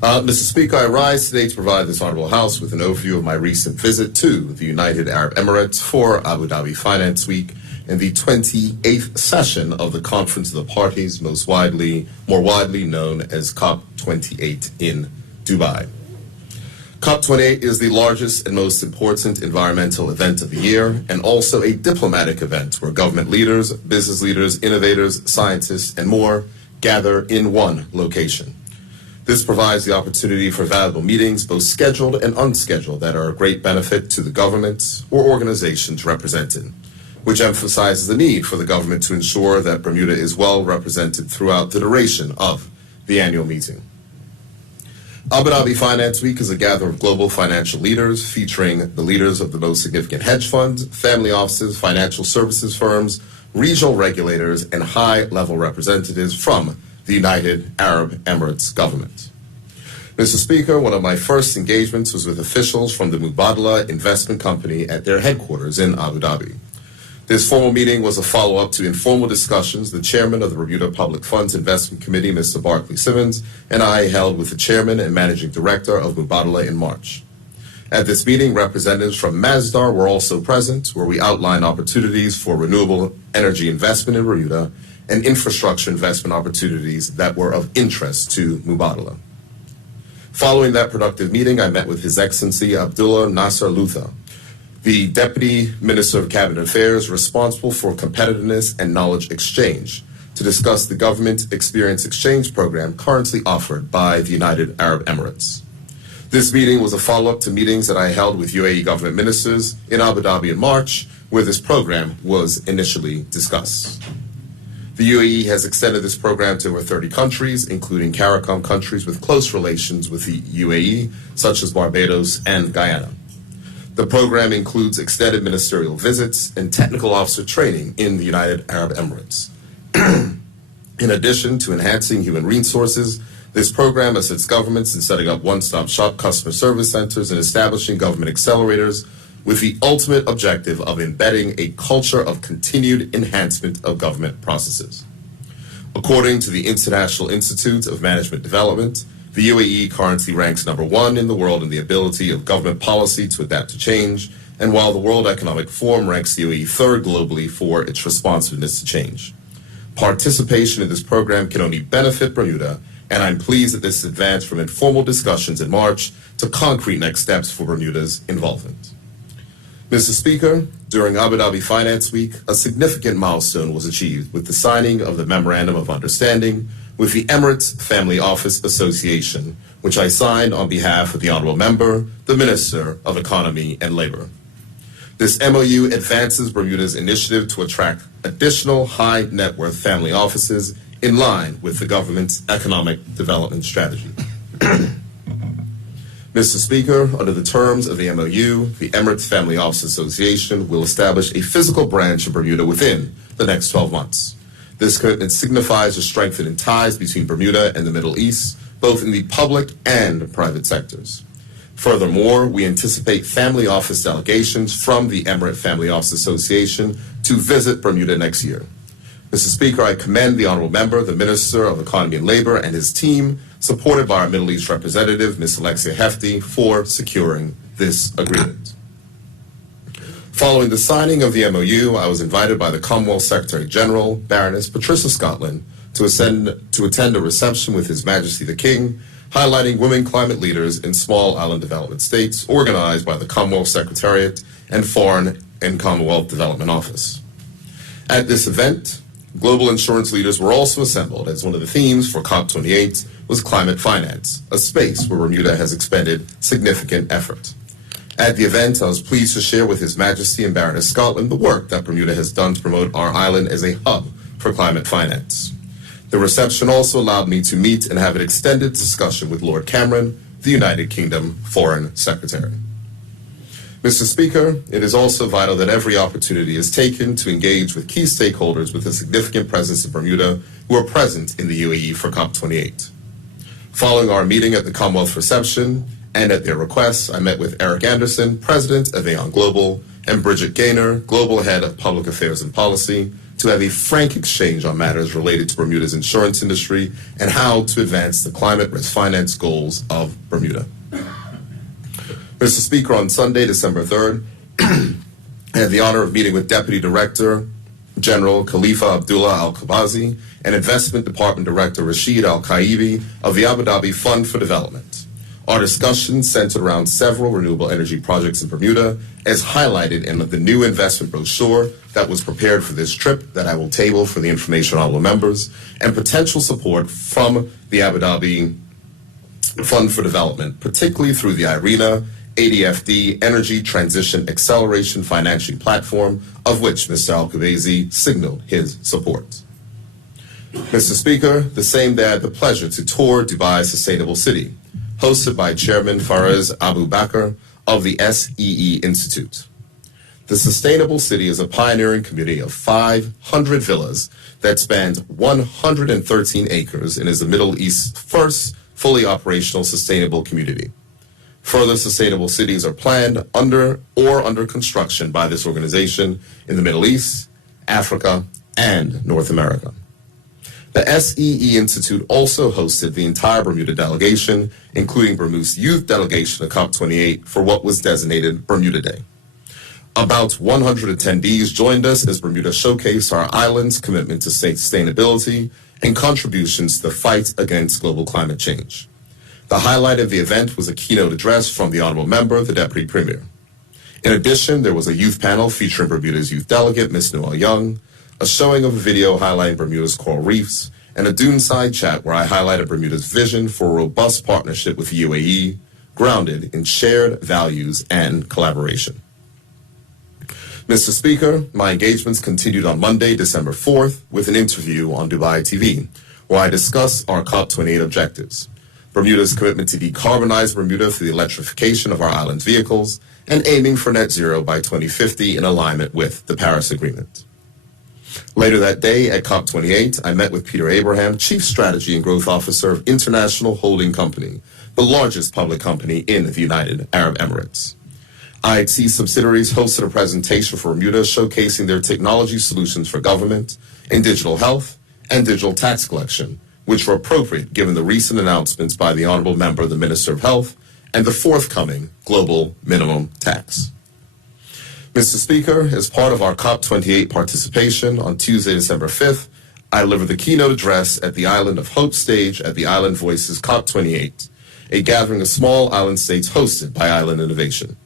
Mr. Speaker, I rise today to provide this Honorable House with an overview of my recent visit to the United Arab Emirates for Abu Dhabi Finance Week and the 28th session of the Conference of the Parties, more widely known as COP28 in Dubai. COP28 is the largest and most important environmental event of the year and also a diplomatic event where government leaders, business leaders, innovators, scientists, and more gather in one location. This provides the opportunity for valuable meetings, both scheduled and unscheduled, that are a great benefit to the governments or organizations represented, which emphasizes the need for the government to ensure that Bermuda is well represented throughout the duration of the annual meeting. Abu Dhabi Finance Week is a gathering of global financial leaders featuring the leaders of the most significant hedge funds, family offices, financial services firms, regional regulators, and high-level representatives from the United Arab Emirates government. Mr. Speaker, one of my first engagements was with officials from the Mubadala investment company at their headquarters in Abu Dhabi. This formal meeting was a follow-up to informal discussions the chairman of the Bermuda Public Funds Investment Committee, Mr. Barclay Simmons, and I held with the chairman and managing director of Mubadala in March. At this meeting, representatives from Masdar were also present, where we outlined opportunities for renewable energy investment in Bermuda and infrastructure investment opportunities that were of interest to Mubadala. Following that productive meeting, I met with His Excellency Abdullah Nasser Lutha, the Deputy Minister of Cabinet Affairs responsible for competitiveness and knowledge exchange, to discuss the Government Experience Exchange Program currently offered by the United Arab Emirates. This meeting was a follow-up to meetings that I held with UAE government ministers in Abu Dhabi in March, where this program was initially discussed. The UAE has extended this program to over 30 countries, including CARICOM countries with close relations with the UAE, such as Barbados and Guyana. The program includes extended ministerial visits and technical officer training in the United Arab Emirates. In addition to enhancing human resources, this program assists governments in setting up one-stop shop customer service centers and establishing government accelerators with the ultimate objective of embedding a culture of continued enhancement of government processes. According to the International Institute of Management Development, the UAE currently ranks #1 in the world in the ability of government policy to adapt to change, and while the World Economic Forum ranks the UAE 3rd globally for its responsiveness to change. Participation in this program can only benefit Bermuda, and I'm pleased that this advanced from informal discussions in March to concrete next steps for Bermuda's involvement. Mr. Speaker, during Abu Dhabi Finance Week, a significant milestone was achieved with the signing of the Memorandum of Understanding with the Emirates Family Office Association, which I signed on behalf of the Honorable Member, the Minister of Economy and Labor. This MOU advances Bermuda's initiative to attract additional high net worth family offices in line with the government's economic development strategy. Mr. Speaker, under the terms of the MOU, the Emirates Family Office Association will establish a physical branch in Bermuda within the next 12 months. This signifies a strengthening ties between Bermuda and the Middle East, both in the public and private sectors. Furthermore, we anticipate family office delegations from the Emirate Family Office Association to visit Bermuda next year. Mr. Speaker, I commend the Honorable Member, the Minister of Economy and Labor, and his team, supported by our Middle East representative, Ms. Alexia Hefty, for securing this agreement. Following the signing of the MOU, I was invited by the Commonwealth Secretary General, Baroness Patricia Scotland, to attend a reception with His Majesty the King, highlighting women climate leaders in small island development states, organized by the Commonwealth Secretariat and Foreign and Commonwealth Development Office. At this event, global insurance leaders were also assembled, as one of the themes for COP28 was climate finance, a space where Bermuda has expended significant effort. At the event, I was pleased to share with His Majesty and Baroness Scotland the work that Bermuda has done to promote our island as a hub for climate finance. The reception also allowed me to meet and have an extended discussion with Lord Cameron, the United Kingdom Foreign Secretary. Mr. Speaker, it is also vital that every opportunity is taken to engage with key stakeholders with a significant presence in Bermuda who are present in the UAE for COP28. Following our meeting at the Commonwealth reception, and at their request, I met with Eric Anderson, President of Aon Global, and Bridget Gaynor, Global Head of Public Affairs and Policy, to have a frank exchange on matters related to Bermuda's insurance industry and how to advance the climate risk finance goals of Bermuda. Mr. Speaker, on Sunday, December 3rd, I had the honor of meeting with Deputy Director General Khalifa Abdullah Al-Kabazi and Investment Department Director Rashid Al-Kaibi of the Abu Dhabi Fund for Development. Our discussion centered around several renewable energy projects in Bermuda, as highlighted in the new investment brochure that was prepared for this trip that I will table for the information of honorable members, and potential support from the Abu Dhabi Fund for Development, particularly through the IRENA ADFD Energy Transition Acceleration Financing Platform, of which Mr. Al-Kabazi signaled his support. Mr. Speaker, the same day I had the pleasure to tour Dubai's Sustainable City, hosted by Chairman Faraz Abu Bakr of the SEE Institute. The Sustainable City is a pioneering community of 500 villas that spans 113 acres and is the Middle East's first fully operational sustainable community. Further sustainable cities are planned under construction by this organization in the Middle East, Africa, and North America. The SEE Institute also hosted the entire Bermuda delegation, including Bermuda's youth delegation to COP28 for what was designated Bermuda Day. About 100 attendees joined us as Bermuda showcased our island's commitment to sustainability and contributions to the fight against global climate change. The highlight of the event was a keynote address from the Honorable Member, the Deputy Premier. In addition, there was a youth panel featuring Bermuda's youth delegate, Ms. Noel Young, a showing of a video highlighting Bermuda's coral reefs, and a Duneside chat where I highlighted Bermuda's vision for a robust partnership with the UAE, grounded in shared values and collaboration. Mr. Speaker, my engagements continued on Monday, December 4th, with an interview on Dubai TV, where I discussed our COP28 objectives, Bermuda's commitment to decarbonize Bermuda through the electrification of our island's vehicles, and aiming for net zero by 2050 in alignment with the Paris Agreement. Later that day at COP28, I met with Peter Abraham, Chief Strategy and Growth Officer of International Holding Company, the largest public company in the United Arab Emirates. IHC subsidiaries hosted a presentation for Bermuda showcasing their technology solutions for government in digital health and digital tax collection, which were appropriate given the recent announcements by the Honorable Member, the Minister of Health, and the forthcoming global minimum tax. Mr. Speaker, as part of our COP28 participation on Tuesday, December 5th, I delivered the keynote address at the Island of Hope stage at the Island Voices COP28, a gathering of small island states hosted by Island Innovation.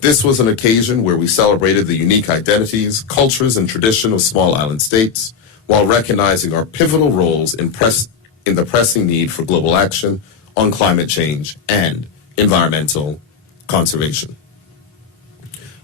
This was an occasion where we celebrated the unique identities, cultures, and tradition of small island states, while recognizing our pivotal roles in the pressing need for global action on climate change and environmental conservation.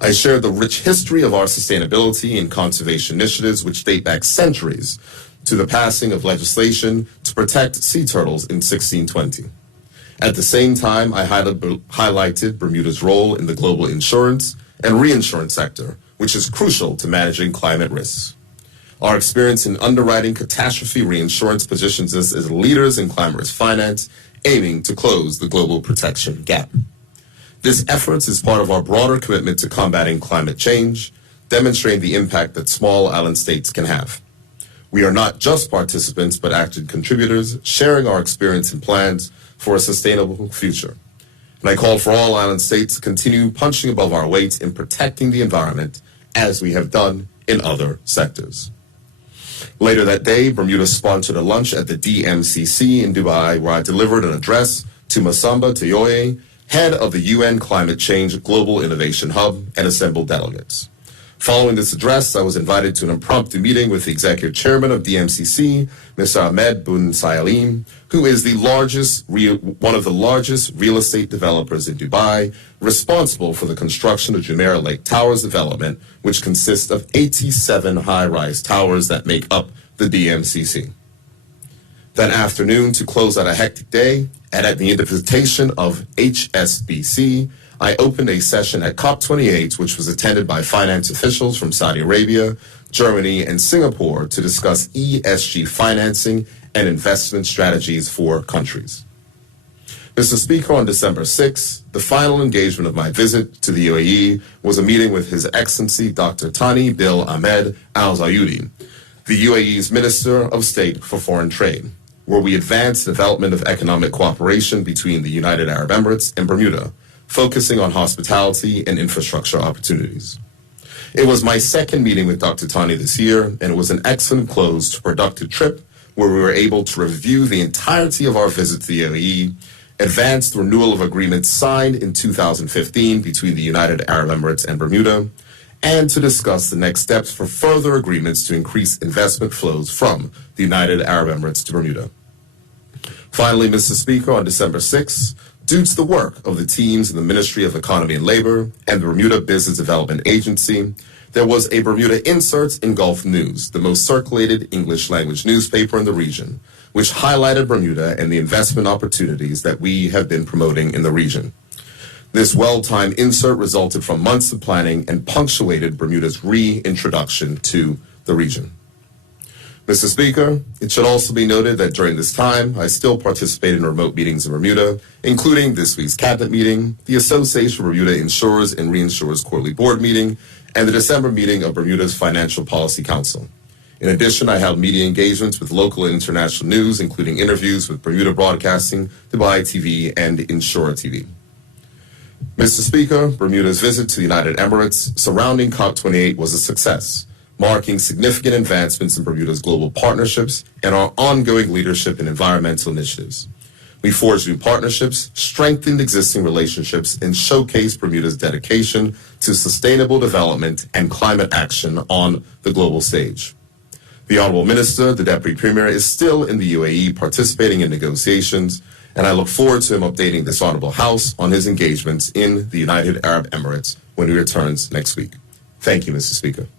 I shared the rich history of our sustainability and conservation initiatives, which date back centuries to the passing of legislation to protect sea turtles in 1620. At the same time, I highlighted Bermuda's role in the global insurance and reinsurance sector, which is crucial to managing climate risks. Our experience in underwriting catastrophe reinsurance positions us as leaders in climate risk finance, aiming to close the global protection gap. This effort is part of our broader commitment to combating climate change, demonstrating the impact that small island states can have. We are not just participants, but active contributors, sharing our experience and plans for a sustainable future. And I call for all island states to continue punching above our weight in protecting the environment, as we have done in other sectors. Later that day, Bermuda sponsored a lunch at the DMCC in Dubai, where I delivered an address to Masamba Toyoye, head of the UN Climate Change Global Innovation Hub, and assembled delegates. Following this address, I was invited to an impromptu meeting with the executive chairman of DMCC, Mr. Ahmed Bun Sayalim, who is one of the largest real estate developers in Dubai, responsible for the construction of Jumeirah Lake Towers development, which consists of 87 high-rise towers that make up the DMCC. That afternoon, to close out a hectic day, and at the invitation of HSBC, I opened a session at COP28, which was attended by finance officials from Saudi Arabia, Germany, and Singapore to discuss ESG financing and investment strategies for countries. Mr. Speaker, on December 6th, the final engagement of my visit to the UAE was a meeting with His Excellency Dr. Thani Bil Ahmed Al Zayudi, the UAE's Minister of State for Foreign Trade, where we advanced the development of economic cooperation between the United Arab Emirates and Bermuda, focusing on hospitality and infrastructure opportunities. It was my second meeting with Dr. Tani this year, and it was an excellent close to a productive trip where we were able to review the entirety of our visit to the UAE, advance the renewal of agreements signed in 2015 between the United Arab Emirates and Bermuda, and to discuss the next steps for further agreements to increase investment flows from the United Arab Emirates to Bermuda. Finally, Mr. Speaker, on December 6th, due to the work of the teams in the Ministry of Economy and Labor and the Bermuda Business Development Agency, there was a Bermuda insert in Gulf News, the most circulated English-language newspaper in the region, which highlighted Bermuda and the investment opportunities that we have been promoting in the region. This well-timed insert resulted from months of planning and punctuated Bermuda's reintroduction to the region. Mr. Speaker, it should also be noted that during this time, I still participate in remote meetings in Bermuda, including this week's cabinet meeting, the Association of Bermuda Insurers and Reinsurers quarterly board meeting, and the December meeting of Bermuda's Financial Policy Council. In addition, I held media engagements with local and international news, including interviews with Bermuda Broadcasting, Dubai TV, and Insura TV. Mr. Speaker, Bermuda's visit to the United Emirates surrounding COP28 was a success, marking significant advancements in Bermuda's global partnerships and our ongoing leadership in environmental initiatives. We forged new partnerships, strengthened existing relationships, and showcased Bermuda's dedication to sustainable development and climate action on the global stage. The Honorable Minister, the Deputy Premier, is still in the UAE participating in negotiations, and I look forward to him updating this Honorable House on his engagements in the United Arab Emirates when he returns next week. Thank you, Mr. Speaker.